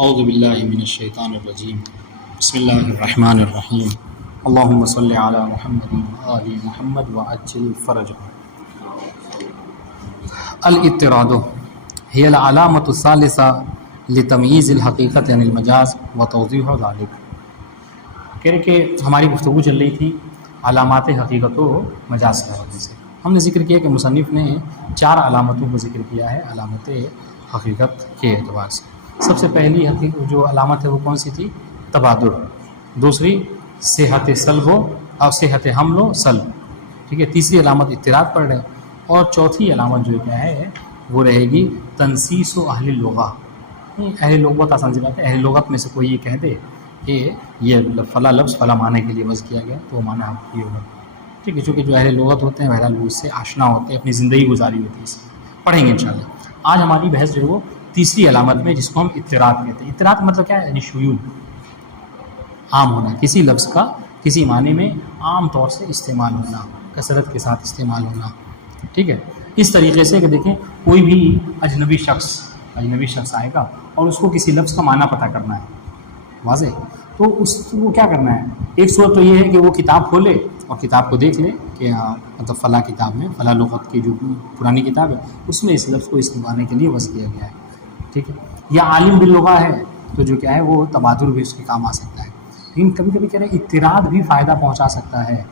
اعوذ باللہ من الشیطان الرجیم بسم اللہ الرحمن الرحیم اللہم صلی علی محمد وآل محمد وعجل فرجہ۔ الاضطراد هي العلامة الثالثة لتمییز الحقیقت عن المجاز وتوضیح ذلك۔ کہہ رہے کہ ہماری گفتگو چل رہی تھی علامات حقیقت و مجاز کے حوالے سے۔ ہم نے ذکر کیا کہ مصنف نے 4 علامتوں کو ذکر کیا ہے علامت حقیقت کے اعتبار سے۔ سب سے پہلی جو علامت ہے وہ کون سی تھی؟ تبادر۔ دوسری صحت سلب اور صحت حمل و سلب، ٹھیک ہے۔ تیسری علامت اضطراد پڑھ رہے ہیں، اور چوتھی علامت جو کیا ہے وہ رہے گی تنسیس و اہل اللغہ۔ اہل لغت بہت آسان سی بات ہے، اہل لغت میں سے کوئی یہ کہہ دے کہ یہ فلاں لفظ فلاں معنی کے لیے وضع کیا گیا تو وہ معنی آپ یہ ہوگا، ٹھیک ہے۔ چونکہ جو اہل لغت ہوتے ہیں بہرحال وہ اس سے آشنا ہوتے ہیں، اپنی زندگی گزاری ہوتی ہے، اس پڑھیں گے انشاءاللہ۔ آج ہماری بحث جو ہے وہ تیسری علامت میں، جس کو ہم اضطراد کہتے ہیں۔ اضطراد مطلب کیا ہے؟ یعنی شیوع، عام ہونا، کسی لفظ کا کسی معنی میں عام طور سے استعمال ہونا، کثرت کے ساتھ استعمال ہونا، ٹھیک ہے۔ اس طریقے سے کہ دیکھیں کوئی بھی اجنبی شخص آئے گا اور اس کو کسی لفظ کا معنی پتہ کرنا ہے، واضح، تو اس کو کیا کرنا ہے؟ ایک صورت تو یہ ہے کہ وہ کتاب کھولے اور کتاب کو دیکھ لے کہ مطلب فلاں کتاب میں فلاں لغت کی جو پرانی کتاب ہے اس میں اس لفظ کو استعمال کے لیے وضع کیا گیا ہے، ٹھیک ہے۔ یا عالم باللغہ ہے تو جو کیا ہے وہ تبادر بھی اس کے کام آ سکتا ہے۔ لیکن کبھی کبھی کہہ رہے ہیں اضطراد بھی فائدہ پہنچا سکتا ہے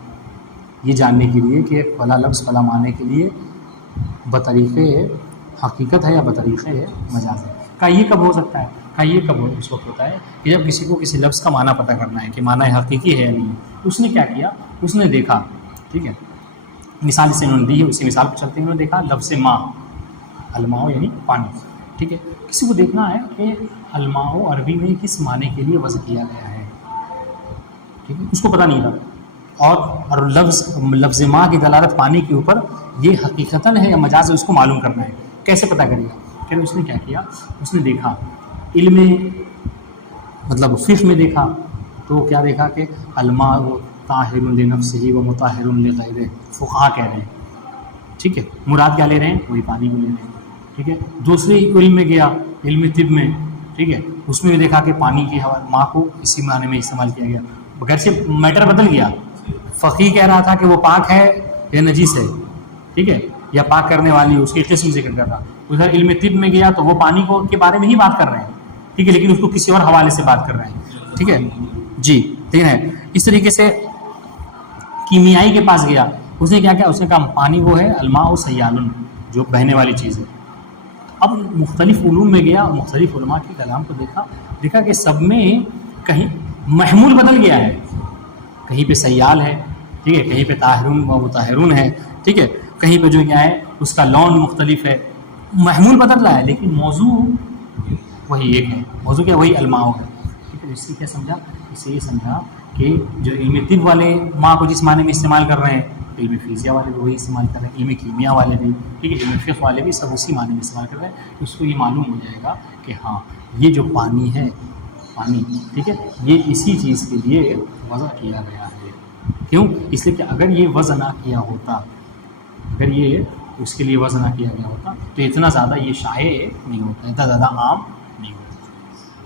یہ جاننے کے لیے کہ فلاں لفظ فلاں معنی کے لیے بطریق حقیقت ہے یا بطریق مجاز ہے۔ کا یہ کب ہو سکتا ہے؟ کا یہ کب اس وقت ہوتا ہے کہ جب کسی کو کسی لفظ کا معنی پتہ کرنا ہے کہ معنی حقیقی ہے یا نہیں، اس نے کیا کیا؟ اس نے دیکھا، ٹھیک ہے۔ مثال سے انہوں نے دی ہے، اسی مثال پر چلتے ہیں۔ انہوں نے دیکھا لفظ ماء، الماء یعنی پانی، ٹھیک ہے۔ کسی کو دیکھنا ہے کہ الماء عربی میں کس معنی کے لیے وضع کیا گیا ہے، ٹھیک ہے، اس کو پتہ نہیں تھا، اور لفظ ماء کی دلالت پانی کے اوپر یہ حقیقتاً ہے یا مجاز ہے اس کو معلوم کرنا ہے۔ کیسے پتہ کرے گا؟ کہ اس نے کیا کیا؟ اس نے دیکھا علم مطلب فقہ میں دیکھا تو کیا دیکھا کہ الماء طاہر لنفسہ و مطہر لغیرہ، فقہا کہہ رہے ہیں، ٹھیک ہے۔ مراد کیا لے رہے ہیں؟ وہی پانی کو لے رہے ہیں، ٹھیک ہے۔ دوسرے علم میں گیا، علم طب میں، ٹھیک ہے، اس میں بھی دیکھا کہ پانی کی ماء کو اسی معنی میں استعمال کیا گیا، بغیر سے میٹر بدل گیا۔ فقیہ کہہ رہا تھا کہ وہ پاک ہے یا نجیس ہے، ٹھیک ہے، یا پاک کرنے والی اس کی قسم ذکر کر رہا۔ ادھر علم طب میں گیا تو وہ پانی کو کے بارے میں ہی بات کر رہے ہیں، ٹھیک ہے، لیکن اس کو کسی اور حوالے سے بات کر رہے ہیں، ٹھیک ہے جی، ٹھیک ہے۔ اس طریقے سے کیمیائی کے پاس گیا، اس نے کیا کیا؟ اس نے کہا پانی وہ ہے الماء سیال، جو بہنے والی چیز ہے۔ اب مختلف علوم میں گیا اور مختلف علماء کے کلام کو دیکھا کہ سب میں کہیں محمول بدل گیا ہے، کہیں پہ سیال ہے، ٹھیک ہے، کہیں پہ طاہرون و مطہرون ہے، ٹھیک ہے، کہیں پہ جو کیا ہے اس کا لون مختلف ہے، محمول بدل رہا ہے لیکن موضوع وہی ایک ہے۔ موضوع کیا؟ وہی الماء ہے، ٹھیک ہے۔ اس سے کیا سمجھا؟ اس سے یہ سمجھا کہ جو علم طب والے ماء کو جس معنی میں استعمال کر رہے ہیں، علم فزیا والے بھی وہی استعمال کر رہے ہیں، علم کیمیا والے بھی، ٹھیک ہے، علم فقہ والے بھی سب اسی معنی میں استعمال کر رہے ہیں۔ اس کو یہ معلوم ہو جائے گا کہ ہاں یہ جو پانی ہے، پانی، ٹھیک ہے، یہ اسی چیز کے لیے وضع کیا گیا ہے۔ کیوں؟ اس لیے کہ اگر یہ وضع نہ کیا ہوتا، اگر یہ اس کے لیے وضع نہ کیا گیا ہوتا تو اتنا زیادہ یہ شائع نہیں ہوتا، اتنا زیادہ عام نہیں ہوتا،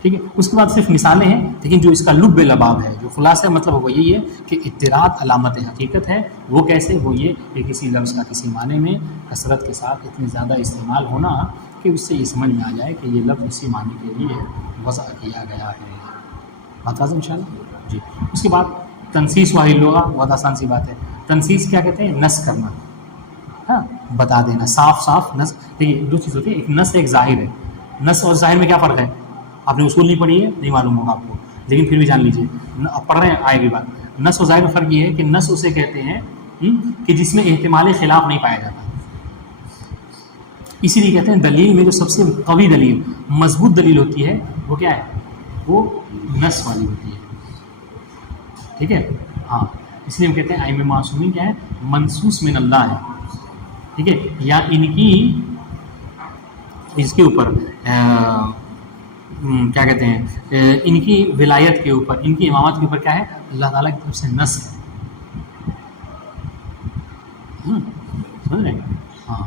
ٹھیک ہے۔ اس کے بعد صرف مثالیں ہیں، لیکن جو اس کا لب لباب ہے، جو خلاصہ مطلب وہ یہی ہے کہ اضطراد علامت حقیقت ہے۔ وہ کیسے؟ وہ یہ کہ کسی لفظ کا کسی معنی میں کثرت کے ساتھ اتنی زیادہ استعمال ہونا کہ اس سے یہ سمجھ میں آ جائے کہ یہ لفظ اسی معنی کے لیے وضع کیا گیا ہے۔ بات واضح انشاءاللہ جی۔ اس کے بعد تنسیس واحد لغہ، بہت آسان سی بات ہے۔ تنسیس کیا کہتے ہیں؟ نس کرنا، ہاں، بتا دینا، صاف نس۔ دیکھیے دو چیز ہوتی ہے، ایک نس ایک ظاہر ہے۔ نس اور ظاہر میں کیا فرق ہے؟ آپ نے اصول نہیں پڑھی ہے، نہیں معلوم ہوگا آپ کو، لیکن پھر بھی جان لیجیے، اب پڑھ رہے ہیں آئے گی بات۔ نس و ظاہر میں فرق یہ ہے کہ نس اسے کہتے ہیں کہ جس میں احتمال خلاف نہیں پایا جاتا، اسی لیے کہتے ہیں دلیل میں جو سب سے قوی دلیل، مضبوط دلیل ہوتی ہے وہ کیا ہے؟ وہ نس والی ہوتی ہے، ٹھیک ہے، ہاں۔ اس لیے ہم کہتے ہیں ائمہ معصومین کیا ہے؟ منصوص من اللہ ہے، ٹھیک ہے، یا ان کی اس کے اوپر کیا کہتے ہیں، ان کی ولایت کے اوپر، ان کی امامت کے اوپر کیا ہے؟ اللہ تعالیٰ کی طرف سے نص ہے، سمجھ رہے ہیں؟ ہاں،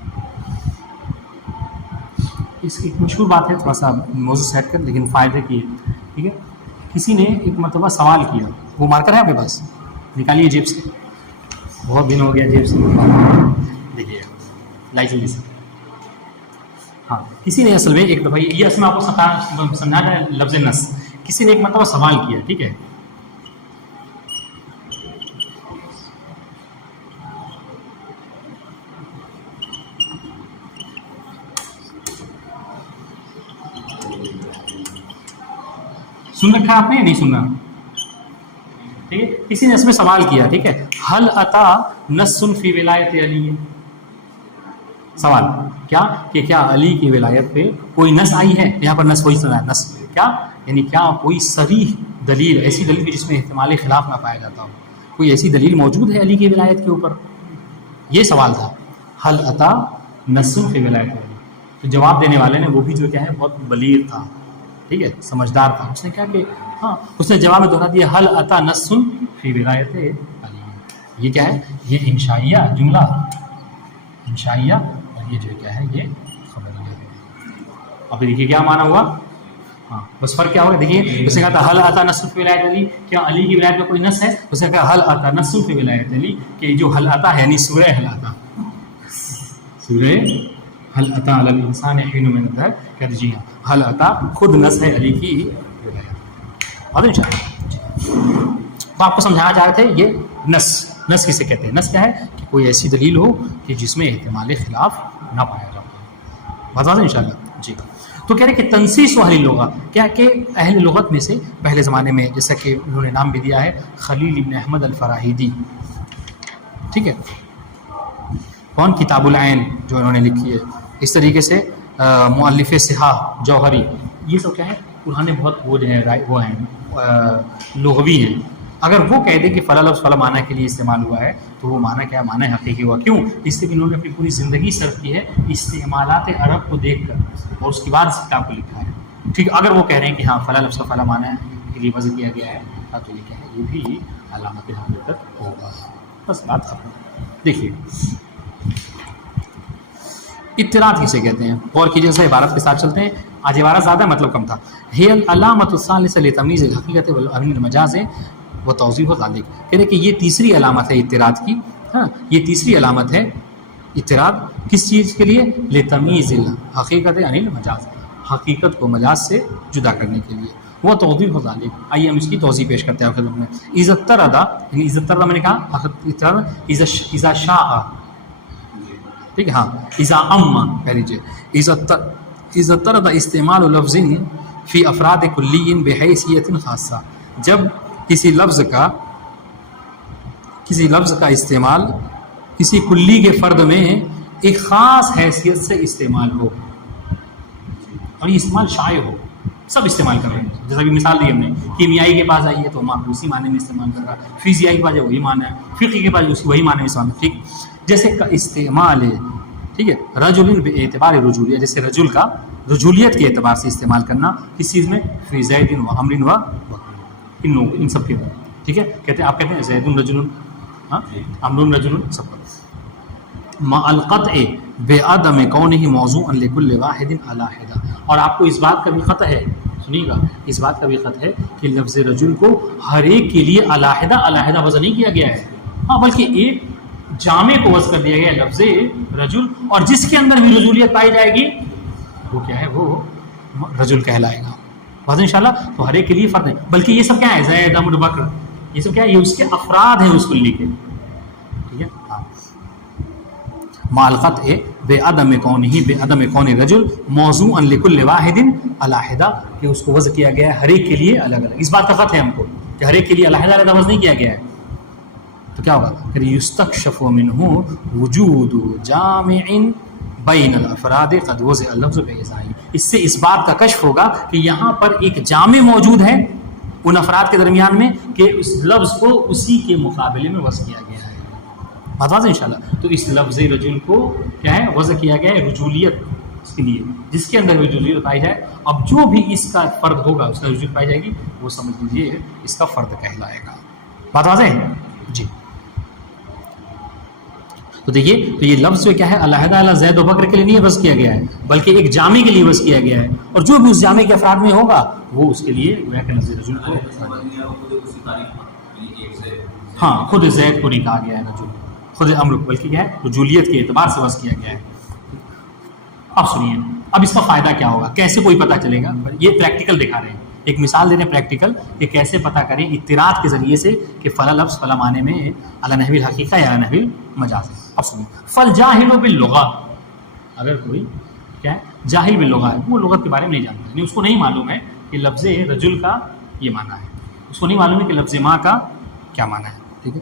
اس کی ایک مشہور بات ہے، تھوڑا سا موضوع سیٹ کر لیکن فائدے کی ہے، ٹھیک ہے. کسی نے ایک مرتبہ سوال کیا، وہ مارکر ہے آپ کے پاس، نکالیے جیب سے، بہت دن ہو گیا جیب سے دیکھیے لائی جلدی سے. ہاں کسی نے اصل میں ایک دفعہ یہ اصل میں آپ کو سمجھا رہا ہے لفظ نس. کسی نے ایک مرتبہ سوال کیا، ٹھیک ہے، سن رکھا آپ نے نہیں سننا، ٹھیک ہے. کسی نے اس میں سوال کیا، ٹھیک ہے، حل اتا نص فی ولایت علی. سوال کیا کہ کیا علی کی ولایت پہ کوئی نص آئی ہے؟ یہاں پر نص وہی سنا ہے، نص کیا یعنی کیا کوئی صریح دلیل، ایسی دلیل جس میں احتمال خلاف نہ پایا جاتا ہو، کوئی ایسی دلیل موجود ہے علی کی ولایت کے اوپر؟ یہ سوال تھا، حل اتا نص فی ولایت علی. تو جواب دینے والے نے وہ بھی جو کیا ہے بہت بلیغ تھا، ٹھیک ہے، سمجھدار تھا. اس نے کیا کہ ہاں اس نے جواب میں دوہرا دیا حل اتا نص فی ولایت علی. یہ کیا ہے؟ یہ انشائیہ جملہ، انشائیہ، اور یہ جو کیا ہے یہ خبریہ ہے. اب دیکھیے کیا معنی ہوا. ہاں بس فرق کیا ہوگا، دیکھیے اس نے کہا تھا حل اتا نص فی ولایت علی، کیا علی کی ولایت میں کوئی نص ہے؟ اس نے کہا حل اتا نص فی ولایت علی، کہ جو حل اتا ہے یعنی سورہ حل اتا، سورہ حل اتا علی الانسان حین من الدہر، کہتے جی ہاں حل اتا خود نص ہے علی کی ولایت. اور انشاءاللہ تو آپ کو سمجھایا جا رہے تھے یہ نص کسے کہتے ہیں. نص کیا ہے کہ کوئی ایسی دلیل ہو کہ جس میں احتمال خلاف نہ پایا جاتا. بات واضح انشاءاللہ جی. تو کہہ رہے کہ تنسیس اہل لغت، کیا کہ اہل لغت میں سے پہلے زمانے میں جیسا کہ انہوں نے نام بھی دیا ہے خلیل ابن احمد الفراہیدی، ٹھیک ہے، کون؟ کتاب العین جو انہوں نے لکھی ہے. اس طریقے سے مؤلف صحاح جوہری، یہ سب کیا ہے انہوں نے بہت وہ جو ہے وہ ہیں لغوی ہیں. اگر وہ کہہ دیں کہ فلاں لفظ فلاں معنی کے لیے استعمال ہوا ہے تو وہ معنی کیا معنی حقیقی ہوا. کیوں؟ اس لیے کہ انہوں نے اپنی پوری زندگی صرف کی ہے استعمالات عرب کو دیکھ کر اور اس کے بعد اس کتاب کو لکھا ہے. ٹھیک، اگر وہ کہہ رہے ہیں کہ ہاں فلاں لفظ کا فلاں معنی کے لیے وضع کیا گیا ہے تو یہ کیا ہے یہ بھی علامت حقیقت ہوگا. بس بات ختم. دیکھیے اطراد کسے کہتے ہیں؟ غور کیجیے، سے عبارت کے ساتھ چلتے ہیں. آج عبارت زیادہ مطلب کم تھا. ہی العلامۃ الثالثۃ لتمییز الحقیقۃ والعین المجاز و توضیح ذلک. کہہ رہے کہ یہ تیسری علامت ہے اطراد کی. ہاں یہ تیسری علامت ہے اطراد کس چیز کے لیے؟ لتمییز الحقیقۃ عن المجاز، حقیقت کو مجاز سے جدا کرنے کے لیے. وہ توضیح ذلک، آئیے ہم اس کی توضیح پیش کرتے ہیں خدمت میں. اذا اطرد، یعنی اذا اطرد میں نے کہا اطراد اذا شاء، ٹھیک ہے، ہاں اذا اما کہہ لیجیے. اذا اطرد استعمال لفظ فی افراد کلی بحیثیت خاصہ، جب کسی لفظ کا استعمال کسی کلی کے فرد میں ایک خاص حیثیت سے استعمال ہو، اور یہ استعمال شائع ہو، سب استعمال کر رہے ہیں. جیسا کہ مثال دی ہم نے، کیمیائی کے پاس آئیے تو وہاں اسی معنی میں استعمال کر رہا ہے، فزیائی کے پاس وہی معنی ہے، فقہ کے پاس وہی معنی میں استعمال. ٹھیک، جیسے کا استعمال ہے، ٹھیک ہے، رجل بے اعتبار رجولیہ، جیسے رجل کا رجولیت کے اعتبار سے استعمال کرنا کس چیز میں؟ فی زید و عمر و بکر، ان سب کے اندر. ٹھیک ہے، کہتے ہیں آپ کہتے ہیں زید رجل، ہاں عمر رجل، سب کا. مع القطع بعدم کونہ موضوعا لکل واحد علی حدہ، اور آپ کو اس بات کا بھی قطع ہے، سنیے گا، اس بات کا بھی قطع ہے کہ لفظ رجل کو ہر ایک کے لیے علیحدہ وضع نہیں کیا گیا ہے، ہاں بلکہ ایک جامع کو وضع کر دیا گیا ہے لفظ رجل، اور جس کے اندر بھی رجولیت پائی جائے گی وہ کیا ہے، وہ رجل کہلائے گا. واضح انشاءاللہ. تو ہر ایک کے لیے فرد ہے، بلکہ یہ سب کیا ہے، زید عمر بکر، یہ سب کیا ہے، یہ اس کے افراد ہیں اس کلی کے. ٹھیک ہے، مع القطع بعدم کون رجل موضوعا لکل واحد علی حدہ، کہ اس کو وضع کیا گیا ہے ہر ایک کے لیے الگ الگ. اس بات کا قطع ہے ہم کو کہ ہر ایک کے لیے علیحدہ وضع نہیں کیا گیا ہے. تو کیا ہوگا کہ یستکشف منہ وجود جامع بین الافراد قد وضع اللفظ بإذاعه، اس سے اس بات کا کشف ہوگا کہ یہاں پر ایک جامع موجود ہے ان افراد کے درمیان میں کہ اس لفظ کو اسی کے مقابلے میں وضع کیا گیا ہے. بات واضح انشاءاللہ. تو اس لفظ رجل کو کیا ہے وضع کیا گیا ہے رجولیت اس کے لیے، جس کے اندر رجولیت پائی جائے. اب جو بھی اس کا فرد ہوگا، اس کا رجولیت پائی جائے گی، وہ سمجھ لیجیے اس کا فرد کہلائے گا. بات واضح ہے جی. تو دیکھیے تو یہ لفظ جو کیا ہے علیحدہ علی زید و بکر کے لیے نہیں وضع کیا گیا ہے بلکہ ایک جامع کے لیے وضع کیا گیا ہے، اور جو بھی اس جامع کے افراد میں ہوگا وہ اس کے لیے گویا کہ لفظ رجل کو ہاں خود زید کو نہیں کہا گیا ہے رجل، خود امر، بلکہ کیا ہے رجولیت کے اعتبار سے وضع کیا گیا ہے۔ اب سنیے اب اس کا فائدہ کیا ہوگا، کیسے کوئی پتہ چلے گا، یہ پریکٹیکل دکھا رہے ہیں، ایک مثال دے رہے ہیں پریکٹیکل کہ کیسے پتہ کریں اطراءات کے ذریعے سے کہ فلاں لفظ فلاں معنی میں علی نحو الحقیقہ یا علی نحو المجاز ہے۔ اب سنیے فالجاہل باللغہ، اگر کوئی کیا ہے جاہل باللغہ ہے، وہ لغت کے بارے میں نہیں جانتا، یعنی اس کو نہیں معلوم ہے کہ لفظ رجل کا یہ معنی ہے، اس کو نہیں معلوم ہے کہ لفظ ماں کا کیا معنی ہے، ٹھیک ہے۔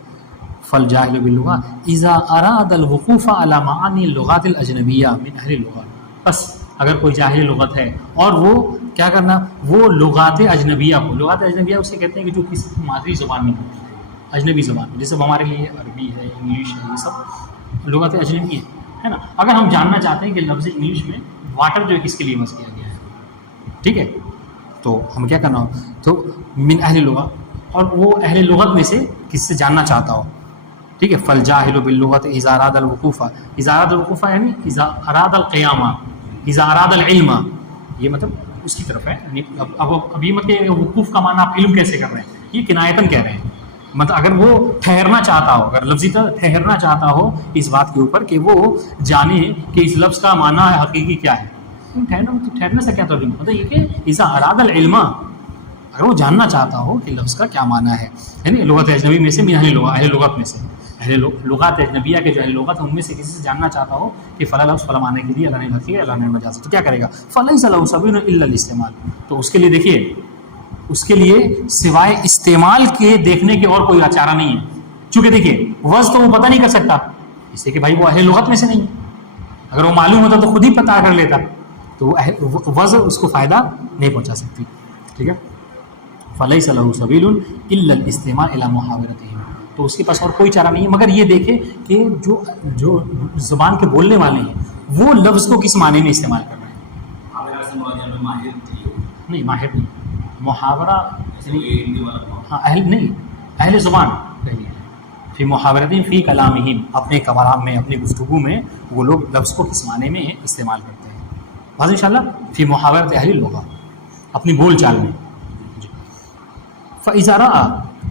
فالجاہل باللغہ اذا اراد الوقوف علی معانی اللغات الاجنبیہ من اہل اللغہ، بس اگر کوئی جاہل لغت ہے اور وہ کیا کرنا، وہ لغات اجنبیہ کو، لغات اجنبیہ اسے کہتے ہیں کہ جو کسی مادری زبان میں ہوتی ہے، اجنبی زبان میں، جیسے ہمارے لیے عربی ہے، انگلش ہے، یہ سب لغات اجنبی ہے نا۔ اگر ہم جاننا چاہتے ہیں کہ لفظ انگلش میں واٹر جو ہے کس کے لیے وضع کیا گیا ہے، ٹھیک ہے، تو ہم کیا کرنا ہو، تو من اہل لغہ، اور وہ اہل لغت میں سے کس سے جاننا چاہتا ہو، ٹھیک ہے۔ فالجاہل باللغۃ اذا اراد الوقوف، اذا اراد الوقوف یعنی اذا اراد القیام، اذا اراد العلم، یہ مطلب اس کی طرف ہے، اب یہ مطلب وقوف کا معنی آپ علم کیسے کر رہے ہیں، یہ کنایتاً کہہ رہے ہیں، مطلب اگر وہ ٹھہرنا چاہتا ہو، اگر لفظی طرح ٹھہرنا چاہتا ہو اس بات کے اوپر کہ وہ جانے کہ اس لفظ کا معنی حقیقی کیا ہے، ٹھہرنے سے کیا ترجمہ، مطلب یہ کہ اذا اراد العلم، اگر وہ جاننا چاہتا ہو کہ لفظ کا کیا معنی ہے، یعنی لغت اجنبی میں سے، من اہل لغت، اہل لغت میں سے، اہل لغات اجنبیہ کے جو اہل لغت ہیں ان میں سے کسی سے جاننا چاہتا ہو کہ فلاں لفظ فلاں معنی کے لیے اللہ نے لکھی ہے، اللہ نے مجاز، تو کیا کرے گا، فلیس له سبیل الا الاستعمال، تو اس کے لیے دیکھیے، اس کے لیے سوائے استعمال کے دیکھنے کے اور کوئی چارہ نہیں ہے، چونکہ دیکھیے وضع تو وہ پتہ نہیں کر سکتا، اس لیے کہ بھائی وہ اہل لغت میں سے نہیں، اگر وہ معلوم ہوتا تو خود ہی پتہ کر لیتا، تو وہ وضع اس کو فائدہ نہیں پہنچا سکتی، ٹھیک ہے۔ فلیس له سبیل الا الاستماع الى محاورتهم، تو اس کے پاس اور کوئی چارہ نہیں ہے مگر یہ دیکھے کہ جو زبان کے بولنے والے ہیں وہ لفظ کو کس معنی میں استعمال کر رہے ہیں، نہیں ماہر نہیں، محاورہ ہاں اہل نہیں، اہل زبان فی محاورتہم فی کلامہم، اپنے کلام میں، اپنی گفتگو میں وہ لوگ لفظ کو کس معنی میں استعمال کرتے ہیں، بس انشاءاللہ فی محاورت اہل اللغہ، اپنی بول چال میں۔ فإذا رأى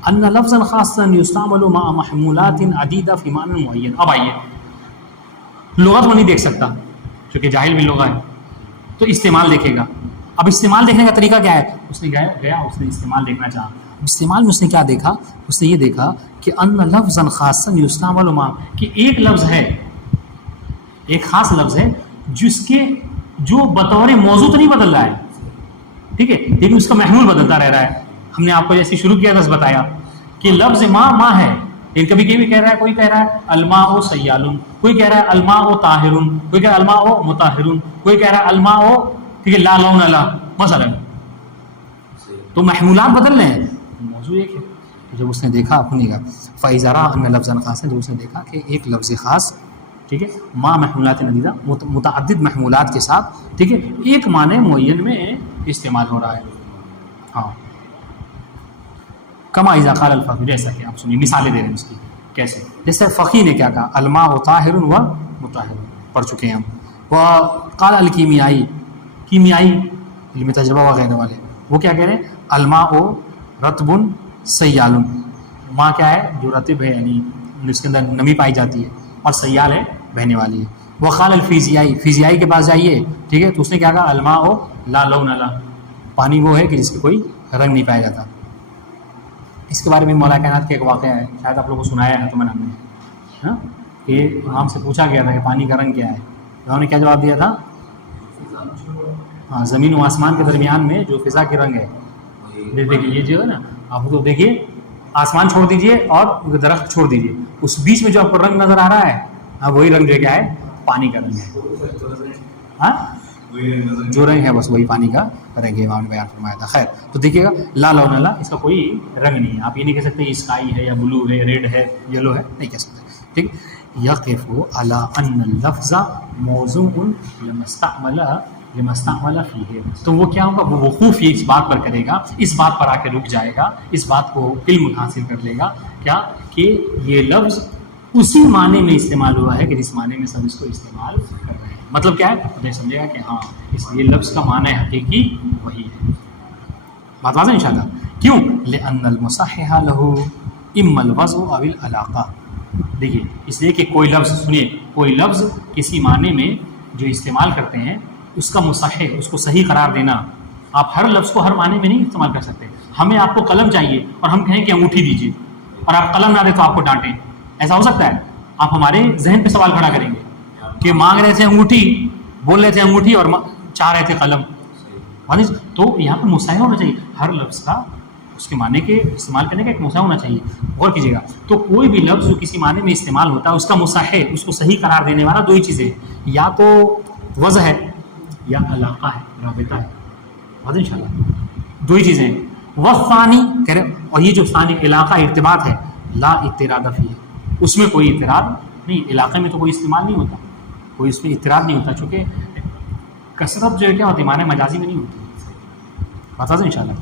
أن لفظا خاصا يستعمل مع محمولات عديدة في معنى معين، اب آئیے لغت وہ نہیں دیکھ سکتا کیونکہ جاہل بھی لغہ ہے، تو استعمال دیکھے گا، اب استعمال دیکھنے کا طریقہ کیا ہے، اس نے گیا اس نے استعمال دیکھنا چاہا، استعمال میں اس نے کیا دیکھا، اس نے یہ دیکھا کہ ان لفظا خاصا يستعمل مع، کہ ایک لفظ ہے، ایک خاص لفظ ہے جس کے جو بطور موضوع تو نہیں بدل رہا ہے، ٹھیک ہے، لیکن اس کا محمول بدلتا رہ رہا ہے۔ ہم نے آپ کو جیسے شروع کیا تھا بتایا کہ لفظ ماں ہے، لیکن کبھی کبھی کہہ رہا ہے، کوئی کہہ رہا ہے الماء سیال، کوئی کہہ رہا ہے الماء طاہر، کوئی کہہ رہا ہے الماء مطہر، کوئی کہہ رہا ہے الماء ٹھیک ہے لا لون لا مثلا، تو محمولات بدل رہے ہیں، موضوع ایک ہے۔ جب اس نے دیکھا اپنی کا فإذا رأى أن لفظا خاصا، جب اس نے دیکھا کہ ایک لفظ خاص، ٹھیک ہے، ماں محمولات ندیدہ، متعدد محمولات کے ساتھ، ٹھیک ہے، ایک معنی معین میں استعمال ہو رہا ہے، ہاں کما اذا قال الفقیر، جیسا کہ آپ سنیے مثالیں دے رہے ہیں اس کی، کیسے، جیسے فقیر نے کیا کہا الماء طاہر و مطہر، پڑھ چکے ہیں ہم، وقال الکیمیائی، کیمیائی علم تجربہ وغیرہ والے، وہ کیا کہہ رہے ہیں الماء رطب سیال، ماں کیا ہے جو رطب ہے یعنی اس کے اندر نمی پائی جاتی ہے، اور سیال ہے بہنے والی ہے۔ وقال الفیزیائی، فیزیائی کے پاس جائیے، ٹھیک ہے، تو اس نے کیا کہا الماء لا لون لا، پانی وہ ہے کہ جس کے کوئی رنگ نہیں پایا جاتا۔ اس کے بارے میں مولا کائنات کا ایک واقعہ ہے، شاید آپ لوگوں کو سنایا ہے تمہیں نے، ہاں، کہ امام سے پوچھا گیا تھا کہ پانی کا رنگ کیا ہے، انہوں نے کیا جواب دیا تھا، ہاں زمین و آسمان کے درمیان میں جو فضا کے رنگ ہے، دیکھیے یہ جو ہے نا، آپ تو دیکھیے آسمان چھوڑ دیجئے اور درخت چھوڑ دیجئے، اس بیچ میں جو آپ کو رنگ نظر آ رہا ہے، ہاں وہی رنگ جو کیا ہے پانی کا رنگ ہے، ہاں جو رنگ ہے بس وہی پانی کا رنگ ہے، امام نے بیان فرمایا تھا۔ خیر تو دیکھیے گا لا لون لا، اس کا کوئی رنگ نہیں ہے، آپ یہ نہیں کہہ سکتے اسکائی ہے یا بلو ہے، ریڈ ہے، یلو ہے، نہیں کہہ سکتے، ٹھیک۔ یقف علی ان اللفظ موضوع لما استعمل فیہ، تو وہ کیا ہوگا، وہ وقوف یہ اس بات پر کرے گا، اس بات پر آ کے رک جائے گا، اس بات کو علم حاصل کر لے گا کیا، کہ یہ لفظ اسی معنی میں استعمال ہوا ہے کہ جس معنی میں سب اس کو استعمال کر رہے ہیں. مطلب کیا ہے؟ تو سمجھے گا کہ ہاں اس لیے لفظ کا معنی حقیقی وہی ہے. بات واضح انشاءاللہ. کیوں؟ لأن المصحح له اما الوضع او العلاقہ. دیکھیے اس لیے کہ کوئی لفظ، سنیے، کوئی لفظ کسی معنی میں جو استعمال کرتے ہیں اس کا مصحح، اس کو صحیح قرار دینا. آپ ہر لفظ کو ہر معنی میں نہیں استعمال کر سکتے. ہمیں آپ کو قلم چاہیے اور ہم کہیں کہ انگوٹھی دیجیے اور آپ قلم نہ دیں تو آپ کو ڈانٹیں. ایسا ہو سکتا ہے؟ آپ ہمارے ذہن پہ سوال کھڑا کریں گے کہ مانگ رہے تھے انگوٹھی، بول رہے تھے انگوٹھی اور چاہ رہے تھے قلم. تو یہاں پہ مصحح ہونا چاہیے. ہر لفظ کا اس کے معنی کے استعمال کرنے کا ایک مصحح ہونا چاہیے. غور کیجیے گا. تو کوئی بھی لفظ جو کسی معنی میں استعمال ہوتا ہے اس کا مصحح، اس کو صحیح قرار دینے والا دو ہی چیزیں ہیں، یا تو وضع ہے یا علاقہ ہے، رابطہ ہے. واضح انشاءاللہ. دو ہی چیزیں ہیں. وثانی کہہ رہے، اور یہ جو ثانی علاقہ ارتباط ہے، لا اضطراد فیہ، اس میں کوئی اضطراد نہیں. علاقے میں تو کوئی استعمال نہیں ہوتا، کوئی اس میں اضطراد نہیں ہوتا، چونکہ کثرت جو ہے کیا ہوتی ہے معنی مجازی میں نہیں ہوتی. بتا دیں انشاءاللہ.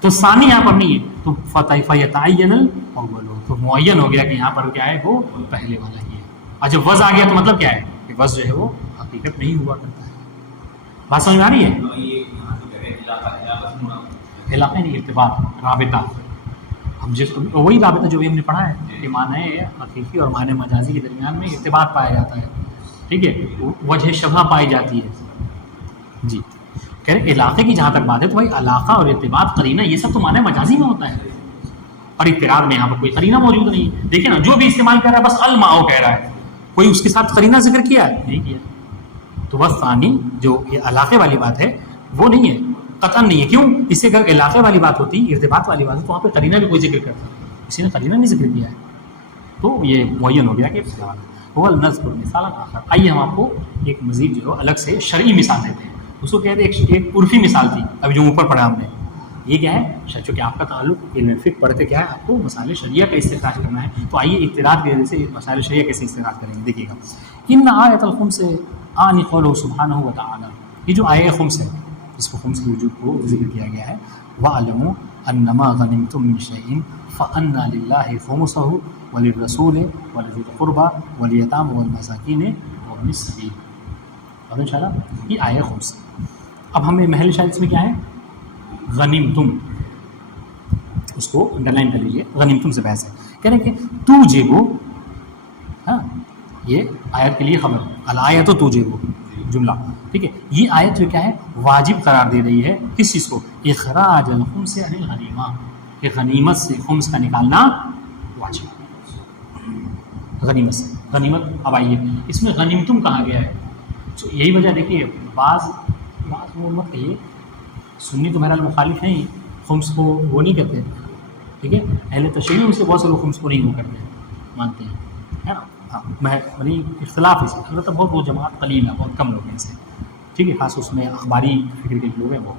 تو ثانی یہاں پر نہیں ہے، تو فیتعین الاول، تو معین ہو گیا کہ یہاں پر کیا ہے، وہ پہلے والا ہی ہے. اور جب وضع آ گیا تو مطلب کیا ہے کہ وضع جو ہے وہ حقیقت نہیں ہوا کرتا ہے. بات سمجھ میں آ رہی ہے؟ علاقہ نہیں، ارتباط، رابطہ. ہم جس وہی رابطہ جو بھی ہم نے پڑھا ہے کہ معنی حقیقی اور معنی مجازی کے درمیان میں ارتباط پایا جاتا ہے. ٹھیک ہے، وجہ شبہ پائی جاتی ہے. جی کہہ رہے علاقے کی جہاں تک بات ہے تو بھائی علاقہ اور ارتباط، قرینہ، یہ سب تو معنی مجازی میں ہوتا ہے، اور اضطراد میں یہاں پر کوئی قرینہ موجود نہیں. دیکھیں نا، جو بھی استعمال کر رہا ہے بس الماء کہہ رہا ہے، کوئی اس کے ساتھ قرینہ ذکر کیا ہے؟ نہیں کیا. تو بس ثانی جو یہ علاقے والی بات ہے وہ نہیں ہے، قطعاً نہیں ہے. کیوں؟ اس سے اگر علاقے والی بات ہوتی، ارتباط والی بات ہوتی، تو وہاں پہ قرینہ بھی کوئی ذکر کرتا، کسی نے قرینہ نہیں ذکر کیا ہے. تو یہ معین ہو گیا کہ وہ نذکر مثالا آخر. آئیے ہم آپ کو ایک مزید جو الگ سے شرعی مثال دیتے ہیں. اس کو کہتے ہیں ایک عرفی مثال تھی ابھی جو اوپر پڑھا ہم نے. یہ کیا ہے؟ چونکہ آپ کا تعلق علم فقہ پڑھتے کیا ہے، آپ کو مسائل شریعہ کا استخراج کرنا ہے. تو آئیے اضطراد کی وجہ سے مسائل شریعہ کیسے استخراج کریں گے. دیکھیے گا، ان آیت الخمس آن قولہ سبحانہ و تعالی، یہ جو آیہ خمس ہے اس کو خمس کے وجود کو ذکر کیا گیا ہے. وَاعْلَمُوا أَنَّمَا غَنِمْتُم مِّن شَيْءٍ فَأَنَّ لِلَّهِ خُمُسَهُ وَلِلرَّسُولِ وَلِذِي الْقُرْبَى وَالْيَتَامَى وَالْمَسَاكِينِ وَابْنِ السَّبِيلِ. اور انشاءاللہ یہ آیہ خمس. اب ہمیں محل شاید اس میں کیا ہے؟ غنیمتم، اس کو انڈرلائن کر لیجیے. غنیمتم سے بحث ہے. کہہ رہے کہ توجبو، ہاں یہ آیت کے لیے خبر، الآیت توجبو جملہ. ٹھیک ہے، یہ آیت جو کیا ہے واجب قرار دے رہی ہے کس چیز کو؟ اخراج الخمس عن الغنیمہ، کہ غنیمت سے خمس کا نکالنا واجب. غنیمت سے، غنیمت. اب آئیے اس میں غنیمتم کہا گیا ہے. تو یہی وجہ دیکھیے، بعض مت کہیے سنی تو بہرحال مخالف ہیں، خمس کو وہ نہیں کرتے. ٹھیک ہے، اہل تشیع میں سے بہت سے لوگ خمس کو نہیں وہ کرتے ہیں، مانتے ہیں، ہے نا. یعنی اختلاف ہے، البتہ بہت وہ جماعت قلیل ہے، بہت کم لوگ ہیں اسے. ٹھیک ہے، خاص اس میں اخباری فکر کے لوگ ہیں وہ.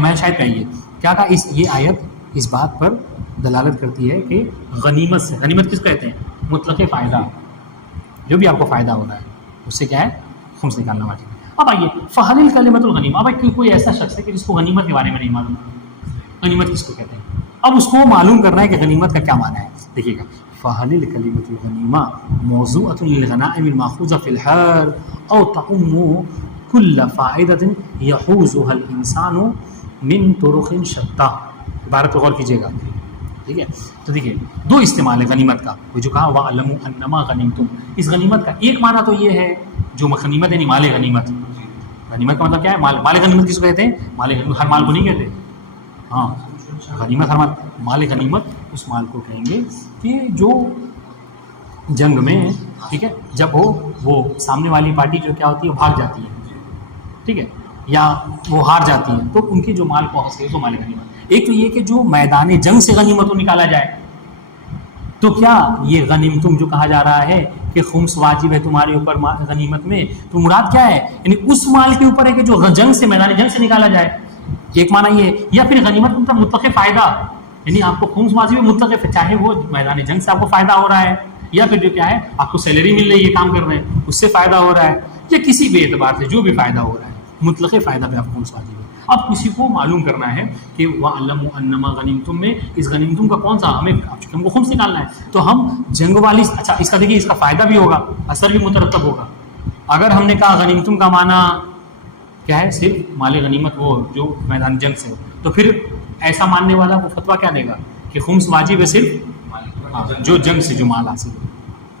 میں شاید کہیے کیا کہا، یہ آیت اس بات پر دلالت کرتی ہے کہ غنیمت سے، غنیمت کس کہتے ہیں؟ مطلق فائدہ، جو بھی آپ کو فائدہ ہو رہا ہے اس سے کیا ہے خمس نکالنا واجب ہے. اب آئیے فہل الکلمۃ الغنیمہ. اب کوئی ایسا شخص ہے کہ جس کو غنیمت کے بارے میں نہیں معلوم، غنیمت کس کو کہتے ہیں. اب اس کو معلوم کرنا ہے کہ غنیمت کا کیا معنی ہے. دیکھیے گا، فہل الکلمۃ الغنیمہ موضوعۃ للغنائم المأخوذہ فی الحرب او تعم کل فائدۃ یحوزها الانسان من طرق شتیٰ. عبارت کو غور کیجیے گا. ٹھیک ہے، تو دیکھیے دو استعمال ہے غنیمت کا. وہ جو کہا وَاعْلَمُوا أَنَّمَا غَنِمْتُم، اس غنیمت کا ایک معنی تو یہ ہے جو غنیمت یعنی مال غنیمت. غنیمت کا مطلب کیا ہے؟ مال غنیمت کس کو کہتے ہیں؟ مال غنیمت ہر مال کو نہیں کہتے. ہاں، غنیمت ہر مال غنیمت اس مال کو کہیں گے کہ جو جنگ میں، ٹھیک ہے، جب وہ سامنے والی پارٹی جو کیا ہوتی ہے وہ بھاگ جاتی ہے، ٹھیک ہے، یا وہ ہار جاتی ہے، تو ان کے جو مال کو حاصل ہے تو مال غنیمت. ایک تو یہ کہ جو میدان جنگ سے غنیمت کو نکالا جائے. تو کیا یہ غنیمتم جو کہا جا رہا ہے کہ خمس واجب ہے تمہارے اوپر غنیمت میں، تو مراد کیا ہے؟ یعنی اس مال کے اوپر ہے کہ جو جنگ سے، میدان جنگ سے نکالا جائے. ایک معنی یہ ہے. یا پھر غنیمت مطلب مطلق فائدہ، یعنی آپ کو خمس واجب ہے مطلق، چاہے وہ میدان جنگ سے آپ کو فائدہ ہو رہا ہے، یا پھر جو کیا ہے آپ کو سیلری مل رہی ہے کام کر رہے ہیں اس سے فائدہ ہو رہا ہے، یا کسی بھی اعتبار سے جو بھی فائدہ ہو رہا ہے، مطلق فائدہ پہ آپ خمس واجب ہے. اب کسی کو معلوم کرنا ہے کہ وَاعْلَمُوا أَنَّمَا غَنِمْتُم میں اس غنیمتم کا کون سا ہم کو خمس نکالنا ہے، تو ہم جنگ والی اچھا اس کا دیکھیے اس کا فائدہ بھی ہوگا، اثر بھی مترتب ہوگا. اگر ہم نے کہا غنیمتم کا معنی کیا ہے صرف مال غنیمت وہ جو میدان جنگ سے ہو، تو پھر ایسا ماننے والا وہ فتویٰ کیا دے گا کہ خمس واجب ہے صرف جو جنگ سے جو مال حاصل ہو.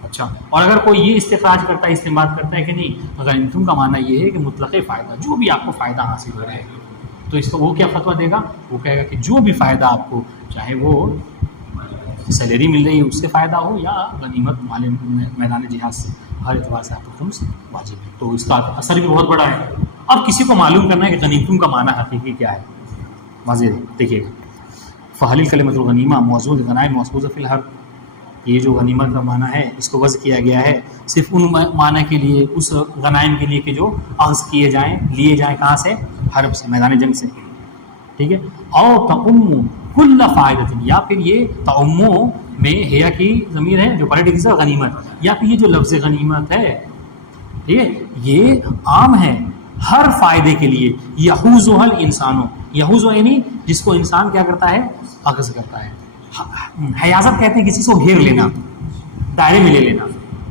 اچھا، اور اگر کوئی یہ استخراج کرتا ہے استعمال کرتا ہے کہ نہیں غنیمتم کا معنی یہ ہے کہ مطلق فائدہ جو بھی آپ کو فائدہ حاصل ہو رہا ہے، تو اس کو وہ کیا فتویٰ دے گا، وہ کہے گا کہ جو بھی فائدہ آپ کو چاہے وہ سیلری مل رہی ہے اس سے فائدہ ہو یا غنیمت مال میدان جہاد سے، ہر اعتبار سے آپ کو خمس واجب ہے. تو اس کا اثر بھی بہت بڑا ہے. اب کسی کو معلوم کرنا ہے کہ غنیمتم کا معنی حقیقی کیا ہے، واضح دیکھیے گا. فحل کلمۃ الغنیمہ موضوع غنائم محفوظ فی الحرب، یہ جو غنیمت کا معنی ہے اس کو وضع کیا گیا ہے صرف ان معنی کے لیے، اس غنائم کے لیے کہ جو اخذ کیے جائیں لیے جائیں کہاں سے، حرب سے، میدان جنگ سے. ٹھیک ہے. او تعم کل فائدۃ، یا پھر یہ تعم میں حیا کی ضمیر ہے جو پلٹ گئی غنیمت، یا پھر یہ جو لفظ غنیمت ہے ٹھیک ہے یہ عام ہے ہر فائدے کے لیے. یحوزها الانسان، یحوز یعنی جس کو انسان کیا کرتا ہے، اخذ کرتا ہے. حیازت کہتے ہیں کسی کو گھیر لینا، دائرے میں لے لینا.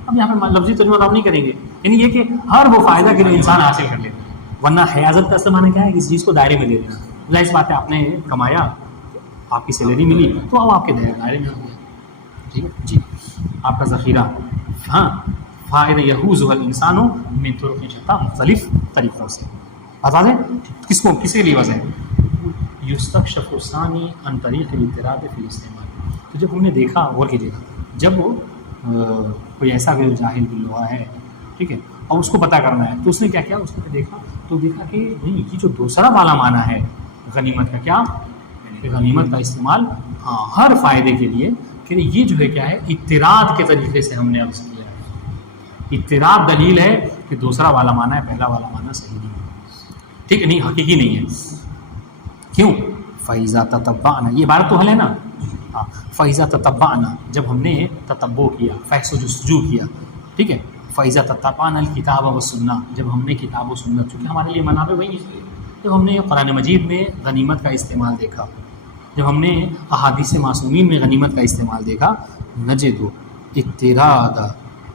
اب یہاں پہ لفظی ترجمہ آپ نہیں کریں گے، یعنی یہ کہ ہر وہ فائدہ کے لیے انسان حاصل کر لیتا ہے. ورنہ حیازت کا اصل معنی کیا ہے، کسی چیز کو دائرے میں لے لینا. ظاہر بات ہے آپ نے کمایا، آپ کی سیلری ملی تو اب آپ کے دائرے میں آ گیا. ٹھیک ہے جی، آپ کا ذخیرہ. ہاں فائدہ یحوز الانسان من طرق شتى، مختلف طریقوں سے. بتا دیں کس کو، کس کے لیے وضع ہے، یستکشف الثانی عن طریق الاضطراد فی الاستعمال. تو جب ہم نے دیکھا، غور کیجیے گا، جب کوئی ایسا جاہل بھی ہوا ہے ٹھیک ہے اور اس کو پتہ کرنا ہے تو اس نے کیا کیا، اس نے دیکھا تو دیکھا کہ نہیں یہ جو دوسرا والا معنی ہے غنیمت کا، کیا کہ غنیمت کا استعمال ہاں ہر فائدے کے لیے، کہ یہ جو ہے کیا ہے اضطراد کے طریقے سے ہم نے عرض کیا ہے. اضطراد دلیل ہے کہ دوسرا والا معنی ہے، پہلا والا معنی صحیح نہیں ہے. ٹھیک ہے، نہیں حقیقی نہیں ہے. کیوں؟ فَإِذَا تَتَبَّعْنَا، یہ عبارت تو حل ہے نا. ہاں فَإِذَا تَتَبَّعْنَا، جب ہم نے تتبع کیا، فحص و جستجو کیا. ٹھیک ہے. فَإِذَا تَتَبَّعْنَا الْكِتَابَ وَالسُّنَّةَ، جب ہم نے کتاب و سنت، چونکہ ہمارے لیے منابع وہی ہے، جب ہم نے قرآن مجید میں غنیمت کا استعمال دیکھا، جب ہم نے احادیث معصومین میں غنیمت کا استعمال دیکھا، نجد اضطراد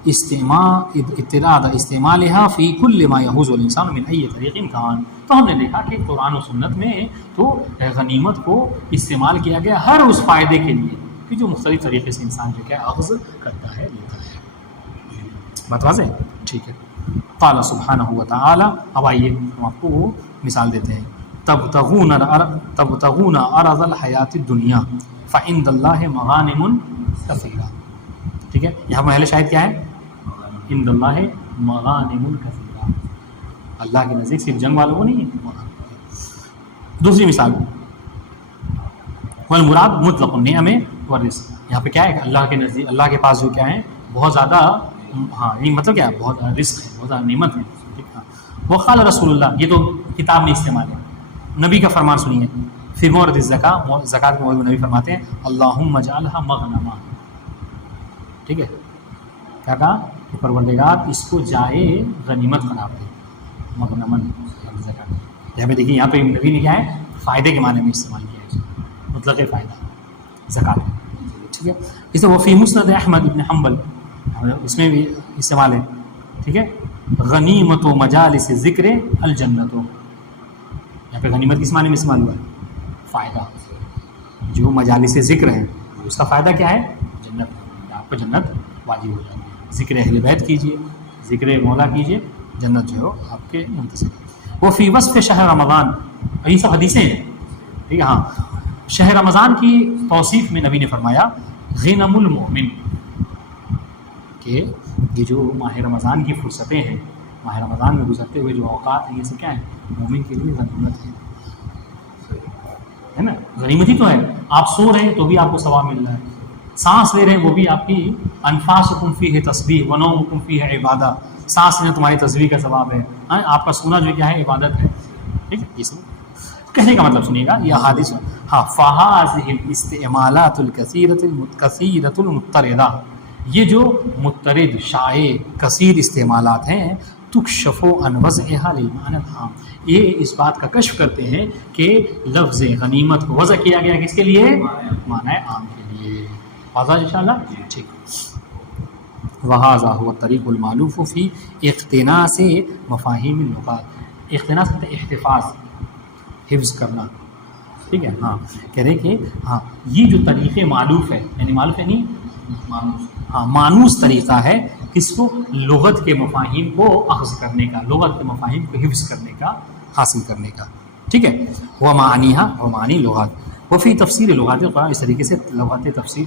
استعمالها فی کل ما یحوز الانسان من ای طریق کان. تو ہم نے دیکھا کہ قرآن و سنت میں تو غنیمت کو استعمال کیا گیا ہر اس فائدے کے لیے کہ جو مختلف طریقے سے انسان جو کیا اخذ کرتا ہے، لیتا ہے. بات واضح؟ ٹھیک ہے. قال سبحانہ و تعالی، اب آئیے ہم آپ کو مثال دیتے ہیں. تبتغون عرض الحیات الدنیا فعند اللہ مغانم کثیرہ. ٹھیک ہے، یہاں محل شاہد کیا ہے، عند اللہ مغانم کثیرہ، اللہ کے نزدیک صرف جنگ والوں کو نہیں ہے. دوسری مثال والمراد مطلق النعم والرزق، یہاں پہ کیا ہے کہ اللہ کے نزدیک، اللہ کے پاس جو کیا ہے بہت زیادہ، ہاں یہ مطلب کیا ہے بہت رزق ہے، بہت زیادہ نعمت ہے. ٹھیک ہے. وقال رسول اللہ، یہ تو کتاب میں استعمال ہے، نبی کا فرمان سنیے. فی مورد الزکاة، زکوٰۃ کے مورد میں نبی فرماتے ہیں اللہم اجعلها مغنما. ٹھیک ہے، کیا کہا کہ پروردگار اس کو جائے غنیمت قرار دے، مغنمن زکوٰۃ. یہاں پہ دیکھیے، یہاں پہ نبی نے کیا ہے فائدے کے معنی میں استعمال کیا ہے، مطلق فائدہ زکوٰۃ. ٹھیک ہے. اس طرح وفی مسند احمد بن حنبل، اس میں بھی استعمال ہے. ٹھیک ہے. غنیمت و مجالس ذکر الجنت، یہاں پہ غنیمت کس معنی میں استعمال ہوا ہے، فائدہ. جو مجالس ذکر ہیں اس کا فائدہ کیا ہے، جنت. آپ کو جنت واجب ہو جائے گی. ذکر اہل بیت کیجیے، ذکر مولا کیجیے، جنت جو ہے آپ کے منتظر. وہ فی وصف شہر رمضان، یہ سب حدیثیں ہیں. ٹھیک ہے. ہاں شہر رمضان کی توصیف میں نبی نے فرمایا غنم المؤمن، کہ یہ جو ماہ رمضان کی فرصتیں ہیں، ماہ رمضان میں گزرتے ہوئے جو اوقات ہیں، یہ سب کیا ہیں، مومن کے لیے غنیمت ہے نا. غنیمت ہی تو ہے. آپ سو رہے ہیں تو بھی آپ کو ثواب مل رہا ہے، سانس لے رہے ہیں وہ بھی آپ کی، انفاسکم فیہ تسبیح ونومکم فیہ عبادہ، سانس لینا تمہاری تسبیح کا ثواب ہے، آپ کا سونا جو کیا ہے عبادت ہے. ٹھیک ہے. یہ سب کہنے کا مطلب سنیے گا، یہ حادث. ہاں فہذہ الاستعمالات الکثیرۃ المضطردہ، یہ جو مضطرد شائع کثیر استعمالات ہیں، تکشف عن وضعها للمعنى العام، یہ اس بات کا کشف کرتے ہیں کہ لفظ غنیمت کو وضع کیا گیا کس کے لیے؟ معنی عام کے لیے. واضح انشاءاللہ؟ ٹھیک. وَهَذَا هُوَ الطَّرِيقُ الْمَأْلُوفُ فِي اقتناص مفاہیم اللغات. اقتناص کہتے ہیں احتفاظ، حفظ کرنا. ٹھیک ہے. ہاں کہہ رہے کہ ہاں یہ جو طریقے معلوف ہے، یعنی معلوف ہے نہیں، ہاں مانوس طریقہ ہے کس کو؟ لغت کے مفاہیم کو اخذ کرنے کا، لغت کے مفاہیم کو حفظ کرنے کا، حاصل کرنے کا. ٹھیک ہے. وَمَعَانِيهَا وَمَعَانِي اللغات وفی تفسیر لغات القرآن. اس طریقے سے لغات تفسیر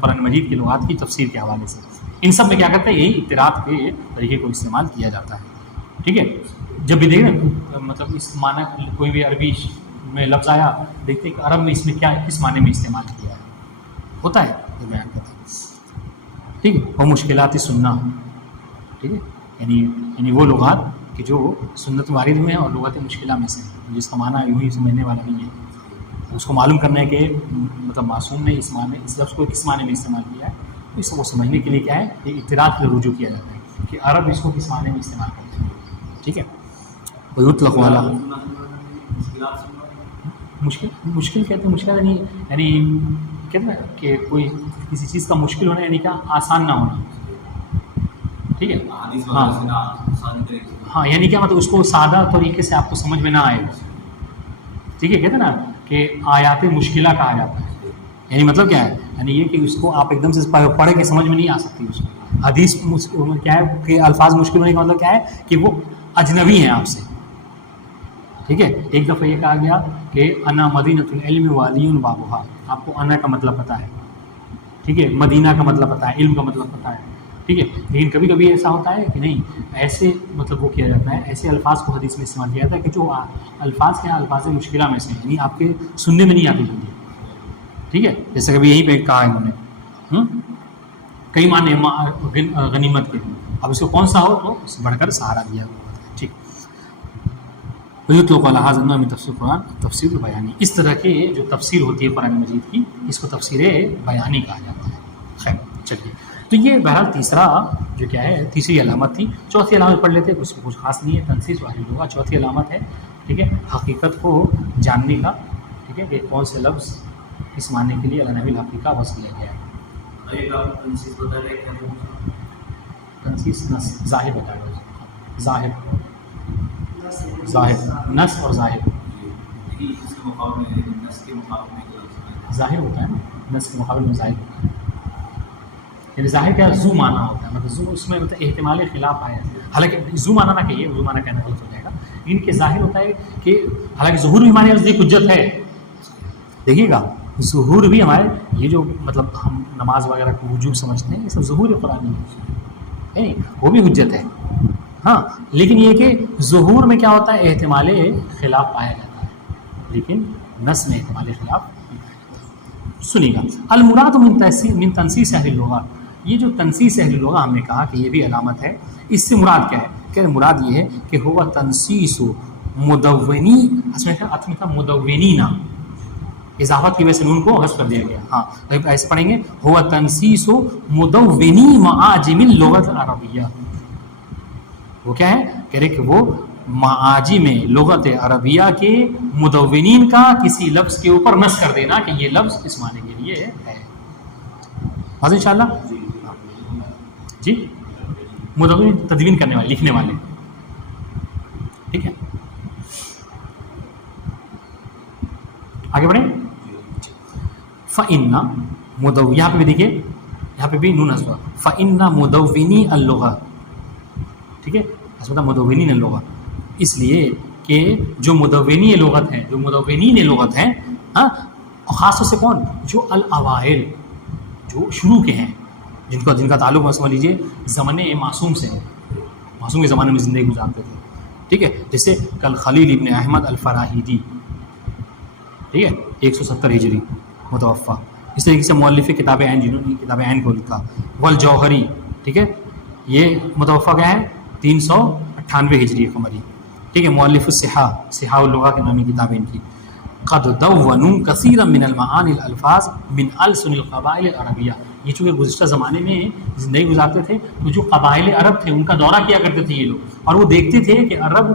قرآن مجید کی لغات کی تفسیر کے حوالے سے ان سب میں کیا کرتے ہیں؟ یہی اطراء کے طریقے کو استعمال کیا جاتا ہے. ٹھیک ہے. جب بھی دیکھیں مطلب اس معنی کوئی بھی عربی میں لفظ آیا، دیکھتے کہ عرب میں اس میں کیا کس معنی میں استعمال کیا ہے، ہوتا ہے یہ بیان کرتے ہیں. ٹھیک ہے. وہ مشکلات سننا. ٹھیک ہے. یعنی وہ لغات کہ جو سنت وارد میں ہیں اور لغات مشکلہ میں سے ہیں، جس کا معنی یوں ہی سمجھنے والا نہیں ہے، اس کو معلوم کرنا ہے کہ مطلب معصوم نے اس لفظ کو کس معنی میں استعمال کیا ہے. تو اس کو سمجھنے کے لیے کیا ہے، یہ اطلاع کی رجوع کیا جاتا ہے کہ عرب اس کو کس معنی میں استعمال کرتے ہیں. ٹھیک ہے. وَيُطْلَقُ عَلَىٰ مشکل کہتے ہیں، مشکل یعنی کہتے ہیں کہ کوئی کسی چیز کا مشکل ہونا یعنی کیا؟ آسان نہ ہونا. ٹھیک ہے. ہاں یعنی کیا مطلب اس کو سادہ طریقے سے آپ کو سمجھ میں نہ آئے گا. ٹھیک ہے. کہتے ہیں نا کہ آیات مشکلہ کہا جاتا ہے. یعنی مطلب کیا ہے؟ یعنی یہ کہ اس کو آپ ایک دم سے پڑھ کے سمجھ میں نہیں آ سکتی. اس کو حدیث کیا ہے کہ الفاظ مشکل ہونے کا مطلب کیا ہے کہ وہ اجنبی ہیں آپ سے. ٹھیک ہے. ایک دفعہ یہ کہا گیا کہ انا مدینۃ العلم وعلی بابھا. آپ کو انا کا مطلب پتہ ہے. ٹھیک ہے. مدینہ کا مطلب پتہ ہے، علم کا مطلب پتہ ہے. ٹھیک ہے. لیکن کبھی کبھی ایسا ہوتا ہے کہ نہیں، ایسے مطلب وہ کیا جاتا ہے، ایسے الفاظ کو حدیث میں استعمال کیا جاتا ہے کہ جو الفاظ کیا الفاظ مشکلہ میں سے، یعنی آپ کے سننے میں نہیں آتی جلدی. ٹھیک ہے. جیسے کبھی یہیں پہ کہا ہے انہوں نے کئی معنی غنیمت کے، اب اس کو کون سا ہو تو اس سے بڑھ کر سہارا دیا. ٹھیک. یطلق علی ھذا النوع من تفسیر قرآن تفسیر بیانی. اس طرح کی جو تفسیر ہوتی ہے قرآن مجید کی، اس کو تفسیر بیانی کہا جاتا ہے. خیر چلیے. تو یہ بہرحال تیسرا جو کیا ہے، تیسری علامت تھی. چوتھی علامت پڑھ لیتے، اس میں کچھ خاص نہیں ہے، تنسیص واحد ہوگا. چوتھی علامت ہے ٹھیک ہے حقیقت کو جاننے کا. ٹھیک ہے. کہ کون سے لفظ اس معنی کے لیے اللہ نبی الحقیقہ وصف کیا گیا ہے. تنسیص نص ظاہر بتا رہا ہے. ظاہر نص اور ظاہر ظاہر ہوتا ہے نا، نص کے مقابلے میں ظاہر ہوتا ہے. یعنی ظاہر کیا زو معنی ہوتا ہے، مطلب زو اس میں مطلب احتمال خلاف آیا ہے. حالانکہ زو معنی نہ کہیے، زو معنی کہنا غلط ہو جائے گا. لیکن کہ ظاہر ہوتا ہے کہ حالانکہ ظہور بھی ہمارے نزدیک حجت ہے. دیکھیے گا ظہور بھی ہمارے یہ جو مطلب ہم نماز وغیرہ کو وجوب سمجھتے ہیں، یہ سب ظہور قرآنی ہے، وہ بھی حجت ہے. ہاں لیکن یہ کہ ظہور میں کیا ہوتا ہے، احتمال خلاف پایا جاتا ہے، لیکن نص میں احتمال خلاف. سنیے گا. المراد من تنسیص اہل اللغہ. یہ جو تنسیص اہل اللغہ ہم نے کہا کہ یہ بھی علامت ہے، اس سے مراد کیا ہے؟ کہ مراد یہ ہے کہ ہوا تنسیص مدونی، اصل میں مدونینا، اضافت کی وجہ سے نون کو حذف کر دیا گیا. ہاں ایسے پڑھیں گے ہوا تنسیص مدونی معاجم اللغۃ العربیہ. وہ کیا ہے؟ کہہ رہے کہ وہ معاجم لغت عربیہ کے مدونین کا کسی لفظ کے اوپر نص کر دینا کہ یہ لفظ اس معنی کے لیے ہے. بس انشاءاللہ جی مدون تدوین کرنے والے، لکھنے والے. ٹھیک ہے. آگے بڑھیں. فَإِنَّ مدو، یہاں پہ بھی دیکھیے، یہاں پہ بھی نون حذف. فَإِنَّ مدونی اللغہ. ٹھیک ہے. مدونین اللغہ، اس لیے کہ جو مدونی لغت ہیں، جو مدونین لغت ہیں، ہاں خاص طور سے کون؟ جو الاوائل، جو شروع کے ہیں، جن کا تعلق سمجھ لیجیے زمن معصوم سے ہے، معصوم کے زمانے میں زندگی گزارتے تھے. ٹھیک ہے. جیسے کل خلیل ابن احمد الفراہیدی، ٹھیک ہے 170 ہجری متوفا. اس طریقے سے مؤلف کتاب عین، جنہوں نے کتاب عین کو لکھا، والجوہری، ٹھیک ہے یہ متوفا کیا ہے 398 ہجری قمری. ٹھیک ہے. مؤلف الصحاح اللغہ کے نامی کتاب ان کی. قد دونوا کثیرا من المعانی الالفاظ من السن القبائل العربیہ. یہ چونکہ گزشتہ زمانے میں زندگی گزارتے تھے تو جو قبائل عرب تھے ان کا دورہ کیا کرتے تھے یہ لوگ، اور وہ دیکھتے تھے کہ عرب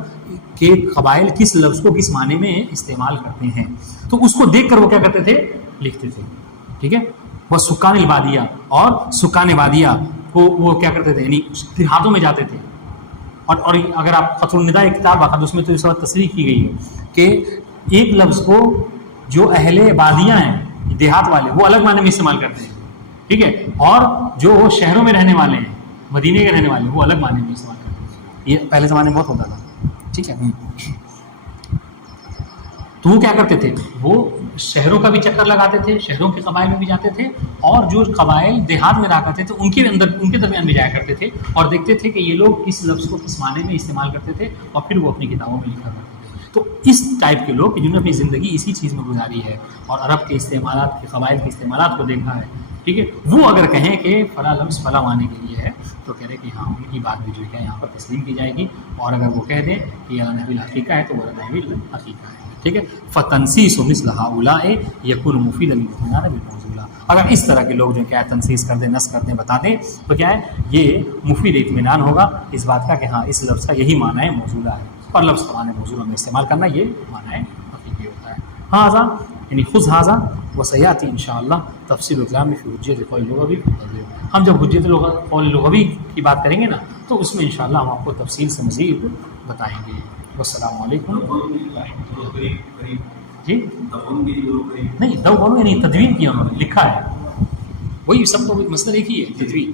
کے قبائل کس لفظ کو کس معنی میں استعمال کرتے ہیں، تو اس کو دیکھ کر وہ کیا کرتے تھے، لکھتے تھے. ٹھیک ہے. وہ سکان البادیہ اور سکان بادیہ کو وہ کیا کرتے تھے، یعنی دیہاتوں میں جاتے تھے. اور اگر آپ خط النداء ایک کتاب آتا اس میں تو اس وقت تصریح کی گئی ہے کہ ایک لفظ کو جو اہل بادیاں ہیں دیہات والے وہ الگ معنی میں استعمال کرتے ہیں. ٹھیک ہے. اور جو شہروں میں رہنے والے ہیں مدینے کے رہنے والے وہ الگ معنی میں استعمال کرتے ہیں. یہ پہلے زمانے میں بہت ہوتا تھا. ٹھیک ہے. تو وہ کیا کرتے تھے، وہ شہروں کا بھی چکر لگاتے تھے، شہروں کے قبائل میں بھی جاتے تھے، اور جو قبائل دیہات میں رہا کرتے تھے ان کے درمیان بھی جایا کرتے تھے اور دیکھتے تھے کہ یہ لوگ کس لفظ کو کس معنی میں استعمال کرتے تھے اور پھر وہ اپنی کتابوں میں لکھا کرتے تھے. تو اس ٹائپ کے لوگ جنہوں نے اپنی زندگی اسی چیز میں گزاری ہے اور عرب کے استعمالات کے قبائل کے استعمالات کو دیکھا ہے، ٹھیک ہے، وہ اگر کہیں کہ فلاں لفظ فلاں معنی کے لیے ہے تو کہہ رہے کہ ہاں ان کی بات بھی جو ہے یہاں پر تسلیم کی جائے گی. اور اگر وہ کہہ دیں کہ یہ نحو الحقیقہ ہے تو وہ نحو الحقیقہ ہے. ٹھیک ہے. فتنسیس و مثل هؤلاء یکون مفیدا للاطمینان بالموضوع. اگر اس طرح کے لوگ جو کیا ہے تنسیس کر دیں، نص کر دیں، بتا دیں تو کیا ہے یہ مفید اطمینان ہوگا اس بات کا کہ ہاں اس لفظ کا یہی معنی ہے موضوع ہے، اور لفظ قرآن موضوع میں استعمال کرنا یہ معنی ہے حقیقی ہوتا ہے. ہاذا یعنی خذ هذا وسیاتی انشاءاللہ تفصیل الکلام فی حجیت قول لغوی. ہم جب حجیت قول لغوی کی بات کریں گے نا تو اس میں انشاءاللہ ہم آپ کو تفصیل سے مزید بتائیں گے. والسلام علیکم. جی نہیں دو یعنی تدوین کیا انہوں نے، لکھا ہے، وہی سب کو مسئلہ ایک ہی ہے، تدوین.